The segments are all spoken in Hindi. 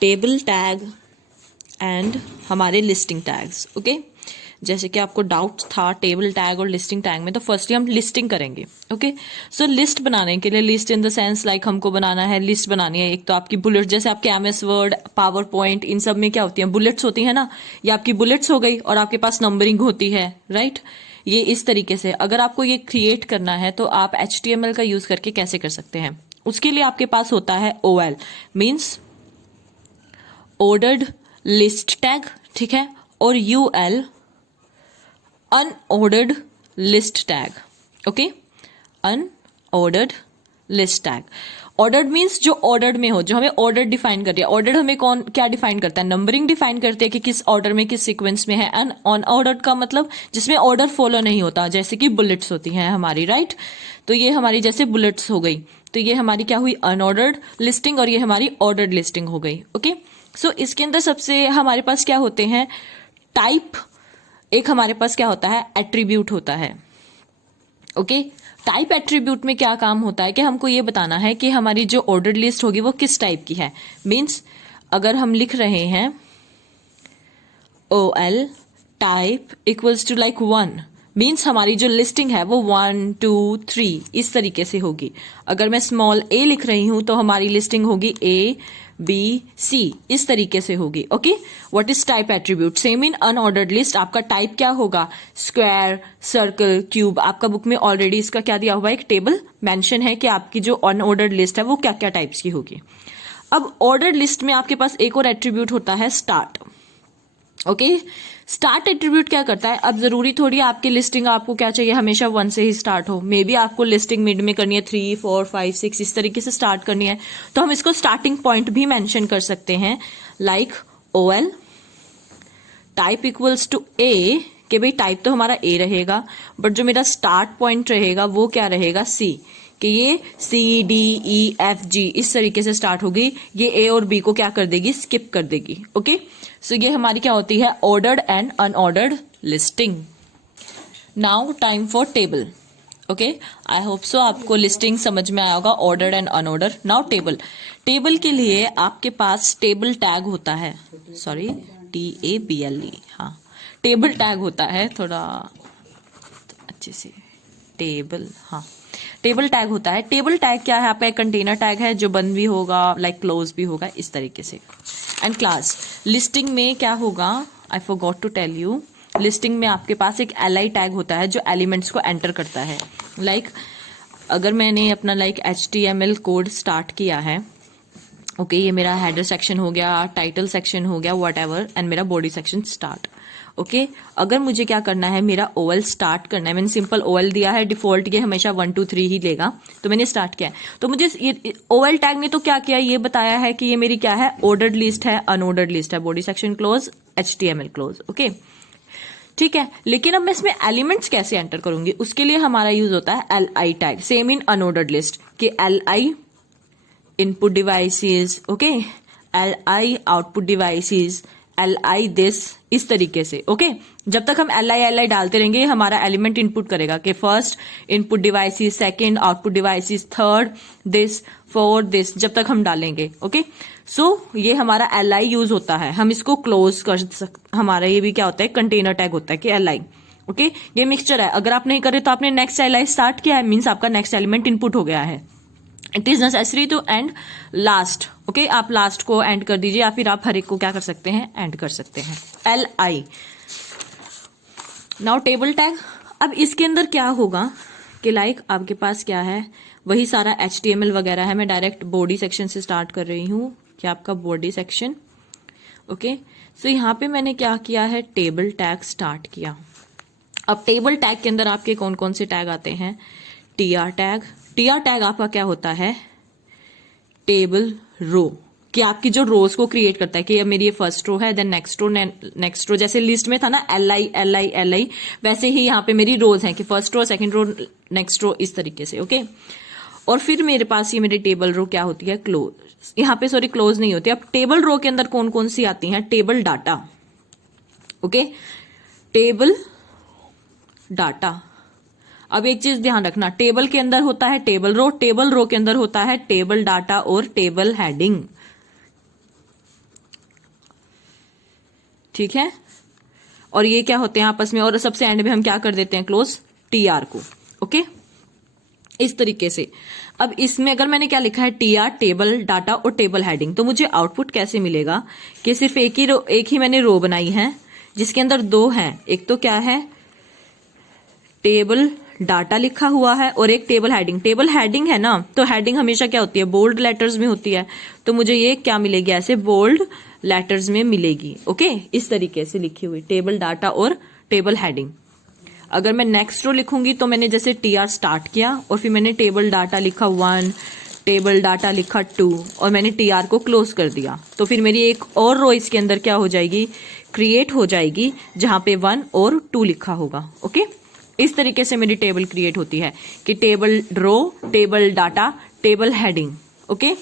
टेबल टैग एंड हमारे लिस्टिंग टैग्स। ओके, जैसे कि आपको डाउट था टेबल टैग और लिस्टिंग टैग में, तो फर्स्टली हम लिस्टिंग करेंगे। ओके, सो लिस्ट बनाने के लिए, list in the sense like हमको बनाना है, लिस्ट बनानी है। एक तो आपकी बुलेट, जैसे आपके MS वर्ड, पावर पॉइंट, इन सब में क्या होती है, बुलेट्स होती है ना। ये आपकी बुलेट्स हो गई और आपके पास नंबरिंग होती है, राइट। ये इस तरीके से अगर आपको ये क्रिएट करना है तो आप HTML का यूज करके कैसे कर सकते हैं। उसके लिए आपके पास होता है OL, means ordered list tag, ठीक है, और UL unordered list tag. Okay, unordered list tag. Ordered means जो ऑर्डर्ड में हो, जो हमें ऑर्डर डिफाइन कर रही है। ऑर्डर्ड हमें कौन क्या डिफाइन करता है, नंबरिंग डिफाइन करते हैं कि किस ऑर्डर में, किस सीक्वेंस में है। एंड अनऑर्डर्ड का मतलब जिसमें ऑर्डर फॉलो नहीं होता, जैसे कि बुलेट्स होती हैं हमारी, राइट। तो ये हमारी जैसे बुलेट्स हो गई, तो ये हमारी क्या हुई, अनऑर्डर्ड लिस्टिंग, और ये हमारी ऑर्डर्ड लिस्टिंग हो गई। ओके, सो इसके अंदर सबसे हमारे पास क्या होते हैं, टाइप, एक हमारे पास क्या होता है, एट्रीब्यूट होता है। ओके, टाइप एट्रीब्यूट में क्या काम होता है कि हमको ये बताना है कि हमारी जो ऑर्डर्ड लिस्ट होगी वो किस टाइप की है। मीन्स अगर हम लिख रहे हैं OL type equals to like 1, means हमारी जो लिस्टिंग है वो 1 2 3 इस तरीके से होगी। अगर मैं स्मॉल a लिख रही हूं तो हमारी लिस्टिंग होगी ABC, इस तरीके से होगी। Okay, what is type attribute, same in unordered list आपका टाइप क्या होगा, स्क्वायर, सर्कल, क्यूब। आपका बुक में ऑलरेडी इसका क्या दिया हुआ है, एक टेबल मेंशन है कि आपकी जो अनऑर्डर्ड लिस्ट है वो क्या क्या टाइप्स की होगी। अब ऑर्डर्ड लिस्ट में आपके पास एक और एट्रीब्यूट होता है स्टार्ट। ओके, स्टार्ट एट्रीब्यूट क्या करता है, अब जरूरी थोड़ी आपकी लिस्टिंग आपको क्या चाहिए, हमेशा 1 से ही स्टार्ट हो। मे बी आपको लिस्टिंग मिड में करनी है, 3 4 5 6 इस तरीके से स्टार्ट करनी है, तो हम इसको स्टार्टिंग पॉइंट भी मेंशन कर सकते हैं, like OL type equals to A, कि भाई टाइप तो हमारा A रहेगा, बट जो मेरा स्टार्ट पॉइंट रहेगा वो क्या रहेगा, C, कि ये CDEFG इस तरीके से स्टार्ट होगी। ये A और B को क्या कर देगी, स्किप कर देगी। ओके, सो ये हमारी क्या होती है, ordered and unordered listing. Now time for table. Okay, I hope so आपको लिस्टिंग समझ में आया होगा, ordered and unordered. Now table, table के लिए आपके पास टेबल टैग होता है, सॉरी TABLE, हाँ टेबल टैग होता है, थोड़ा अच्छे से, टेबल, हाँ टेबल टैग होता है। टेबल टैग क्या है, आपका एक कंटेनर टैग है जो बंद भी होगा, लाइक क्लोज भी होगा, इस तरीके से। एंड क्लास, लिस्टिंग में क्या होगा, I forgot to tell you, listing में आपके पास एक LI टैग होता है जो एलिमेंट्स को एंटर करता है। लाइक अगर मैंने अपना लाइक HTML कोड स्टार्ट किया है, ओके, ये मेरा हेडर सेक्शन हो गया, टाइटल सेक्शन हो गया, व्हाटएवर, एंड मेरा बॉडी सेक्शन स्टार्ट। ओके, अगर मुझे क्या करना है, मेरा OL स्टार्ट करना है, मैंने सिंपल OL दिया है, डिफॉल्ट ये हमेशा 1 2 3 ही लेगा, तो मैंने स्टार्ट किया है। तो मुझे ये OL टैग ने तो क्या किया, ये बताया है कि ये मेरी क्या है, ऑर्डर्ड लिस्ट है, अनऑर्डर्ड लिस्ट है, body section close, HTML close. Okay, ठीक है, लेकिन अब मैं इसमें एलिमेंट्स कैसे एंटर करूंगी, उसके लिए हमारा यूज होता है LI tag, same in unordered list, कि LI input devices, okay, LI output devices, LI this, इस तरीके से। ओके, जब तक हम LI डालते रहेंगे हमारा एलिमेंट इनपुट करेगा कि first input devices, second output devices, third this, fourth this, जब तक हम डालेंगे। ओके, सो ये हमारा LI यूज होता है, हम इसको क्लोज कर सकते, हमारा ये भी क्या होता है, कंटेनर टैग होता है कि LI। ओके, ये मिक्सचर है, अगर आप नहीं करे तो आपने नेक्स्ट LI स्टार्ट किया है, मीन्स आपका नेक्स्ट एलिमेंट इनपुट हो गया है। It is necessary to end last. Okay, आप लास्ट को एंड कर दीजिए, या फिर आप हर एक को क्या कर सकते हैं, एंड कर सकते हैं। LI। नाउ टेबल टैग, अब इसके अंदर क्या होगा कि लाइक आपके पास क्या है, वही सारा HTML वगैरह है। मैं डायरेक्ट बॉडी सेक्शन से स्टार्ट कर रही हूँ, क्या आपका बॉडी सेक्शन। ओके, सो यहाँ पे मैंने क्या किया है, टेबल टैग स्टार्ट किया। अब टेबल टैग के अंदर आपके कौन कौन से टैग आते हैं, TR टैग। TR टैग आपका क्या होता है, टेबल रो, कि आपकी जो रोज को क्रिएट करता है कि अब मेरी ये फर्स्ट रो है, देन नेक्स्ट रो, जैसे लिस्ट में था ना LI, वैसे ही यहाँ पे मेरी रोज हैं कि first row, second row, next row, इस तरीके से। ओके, और फिर मेरे पास ये मेरी टेबल रो क्या होती है, क्लोज। यहाँ पे सॉरी क्लोज नहीं होती। अब टेबल रो के अंदर कौन कौन सी आती हैं, table data. Okay, table data. अब एक चीज ध्यान रखना, टेबल के अंदर होता है टेबल रो के अंदर होता है टेबल डाटा और टेबल हेडिंग। ठीक है, और ये क्या होते हैं आपस में, और सबसे एंड में हम क्या कर देते हैं, क्लोज टीआर को। ओके, इस तरीके से। अब इसमें अगर मैंने क्या लिखा है, टीआर, टेबल डाटा और टेबल हेडिंग, तो मुझे आउटपुट कैसे मिलेगा कि सिर्फ एक ही मैंने रो बनाई है जिसके अंदर दो हैं, एक तो क्या है टेबल डाटा लिखा हुआ है और एक टेबल हेडिंग। टेबल हेडिंग है ना, तो हेडिंग हमेशा क्या होती है, बोल्ड लेटर्स में होती है, तो मुझे ये क्या मिलेगी, ऐसे बोल्ड लेटर्स में मिलेगी। ओके, इस तरीके से लिखी हुई टेबल डाटा और टेबल हेडिंग। अगर मैं नेक्स्ट रो लिखूंगी तो मैंने जैसे टीआर स्टार्ट किया और फिर मैंने टेबल डाटा लिखा 1, टेबल डाटा लिखा 2 और मैंने टीआर को क्लोज कर दिया, तो फिर मेरी एक और रो इसके अंदर क्या हो जाएगी, क्रिएट हो जाएगी, जहां पे 1 और 2 लिखा होगा। ओके, इस तरीके से मेरी टेबल क्रिएट होती है कि table row, table data, table heading. Okay,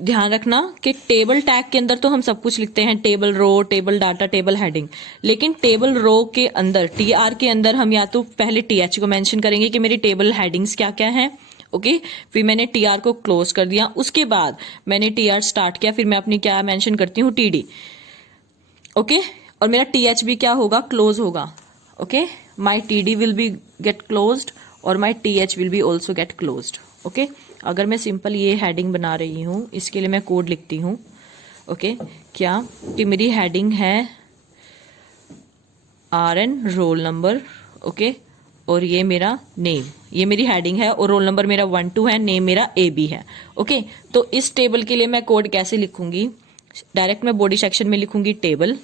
ध्यान रखना कि टेबल टैग के अंदर तो हम सब कुछ लिखते हैं, table row, table data, table heading, लेकिन टेबल रो के अंदर, टीआर के अंदर हम या तो पहले टीएच को मेंशन करेंगे कि मेरी टेबल हेडिंग्स क्या क्या हैं। ओके, फिर मैंने टीआर को क्लोज कर दिया, उसके बाद मैंने टीआर स्टार्ट किया, फिर मैं अपनी क्या मेंशन करती हूँ, टीडी। ओके, और मेरा टीएच भी क्या होगा, क्लोज होगा। Okay, my TD will be get closed और my TH will be also get closed. Okay, अगर मैं सिंपल ये हेडिंग बना रही हूँ, इसके लिए मैं कोड लिखती हूँ। ओके, क्या कि मेरी हेडिंग है RN रोल नंबर। ओके, और ये मेरा नेम, ये मेरी हेडिंग है और रोल नंबर मेरा 1 2 है, नेम मेरा AB है। ओके, तो इस टेबल के लिए मैं कोड कैसे लिखूंगी, डायरेक्ट मैं बॉडी सेक्शन में लिखूंगी टेबल।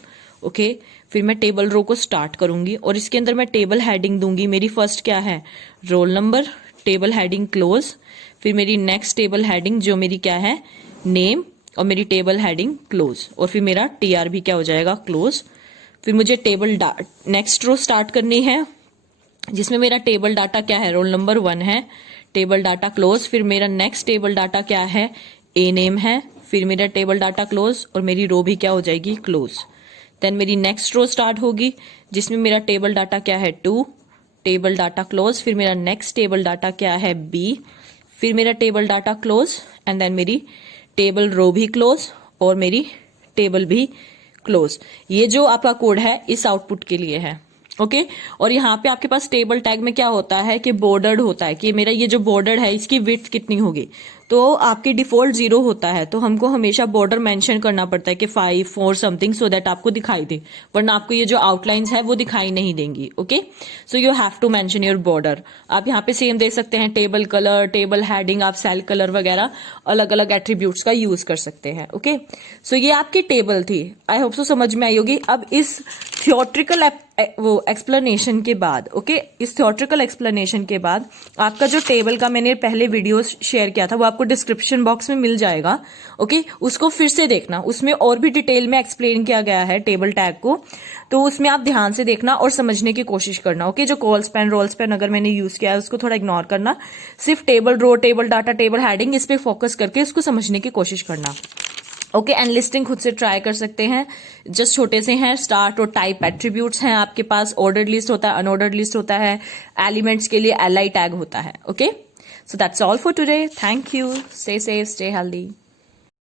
ओके, फिर मैं टेबल रो को स्टार्ट करूंगी और इसके अंदर मैं टेबल हेडिंग दूंगी। मेरी फर्स्ट क्या है, roll number, table heading close, फिर मेरी नेक्स्ट टेबल हेडिंग जो मेरी क्या है, नेम, और मेरी टेबल हेडिंग क्लोज, और फिर मेरा टीआर भी क्या हो जाएगा, क्लोज। फिर मुझे टेबल नेक्स्ट रो स्टार्ट करनी है जिसमें मेरा टेबल डाटा क्या है, रोल नंबर 1 है, टेबल डाटा क्लोज, फिर मेरा नेक्स्ट टेबल डाटा क्या है, ए नेम है, फिर मेरा टेबल डाटा क्लोज और मेरी रो भी क्या हो जाएगी, क्लोज। देन मेरी नेक्स्ट रो स्टार्ट होगी जिसमें मेरा टेबल डाटा क्या है, 2, टेबल डाटा क्लोज, फिर मेरा नेक्स्ट टेबल डाटा क्या है, B, फिर मेरा table data close, and then मेरी टेबल रो भी क्लोज और मेरी टेबल भी क्लोज। ये जो आपका कोड है इस आउटपुट के लिए है। ओके, और यहाँ पे आपके पास टेबल टैग में क्या होता है कि बॉर्डर्ड होता है, कि मेरा ये जो बॉर्डर है इसकी विड्थ कितनी होगी, तो आपकी डिफॉल्ट 0 होता है, तो हमको हमेशा बॉर्डर मेंशन करना पड़ता है कि 5 4 समथिंग, सो दैट आपको दिखाई दे, वरना आपको ये जो आउटलाइंस है वो दिखाई नहीं देंगी। Okay, so you have to mention your border. आप यहाँ पे सेम दे सकते हैं, टेबल कलर, टेबल हेडिंग, आप सेल कलर वगैरह अलग अलग एट्रीब्यूट्स का यूज कर सकते हैं। ओके, सो ये आपकी टेबल थी, आई होप सो समझ में आई होगी। अब इस थियोट्रिकल वो एक्सप्लेनेशन के बाद, ओके, इस थियोट्रिकल एक्सप्लेनेशन के बाद आपका जो टेबल का मैंने पहले वीडियो शेयर किया था वो आपको डिस्क्रिप्शन बॉक्स में मिल जाएगा। ओके, उसको फिर से देखना, उसमें और भी डिटेल में एक्सप्लेन किया गया है टेबल टैग को, तो उसमें आप ध्यान से देखना और समझने की कोशिश करना। ओके, जो कॉल स्पैन, रोल स्पैन अगर मैंने यूज किया है उसको थोड़ा इग्नोर करना, सिर्फ table row, table data, table heading, इस पे फोकस करके उसको समझने की कोशिश करना। ओके, एंड लिस्टिंग खुद से ट्राई कर सकते हैं, जस्ट छोटे से हैं, स्टार्ट और टाइप एट्रीब्यूट्स हैं आपके पास, ऑर्डर्ड लिस्ट होता है, अनऑर्डर्ड लिस्ट होता है, एलिमेंट्स के लिए एलआई टैग होता है। Okay, so that's all for today, thank you, stay safe, stay healthy.